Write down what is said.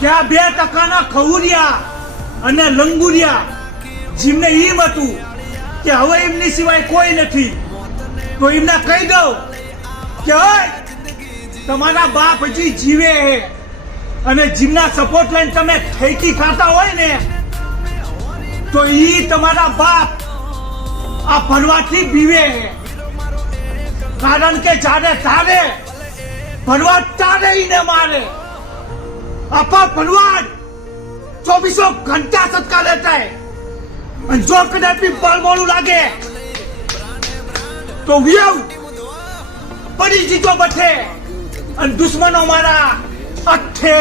કે આ 2% ખવુરિયા અને લંગુરિયા જેમને એમ હતું કે હવે એમની સિવાય કોઈ નથી, તો એમને કહી દઉં કે તમારા બાપ હજી જીવે છે અને જીમના સપોર્ટ લઈને તમે ઠેકી ખાતા હોય ને, તો ઈ તમારા બાપ આ ભરવાથી બીવે છે. કારણ કે જાડે તારે ભરવા તારે ઈને મારે. આપા ભરવાડ 24 घंटा सत्कार लेता है, और जो कदापि बल मोड़ू लागे तो व्यव बड़ी चीजों बठे और दुश्मनों मारा अठे.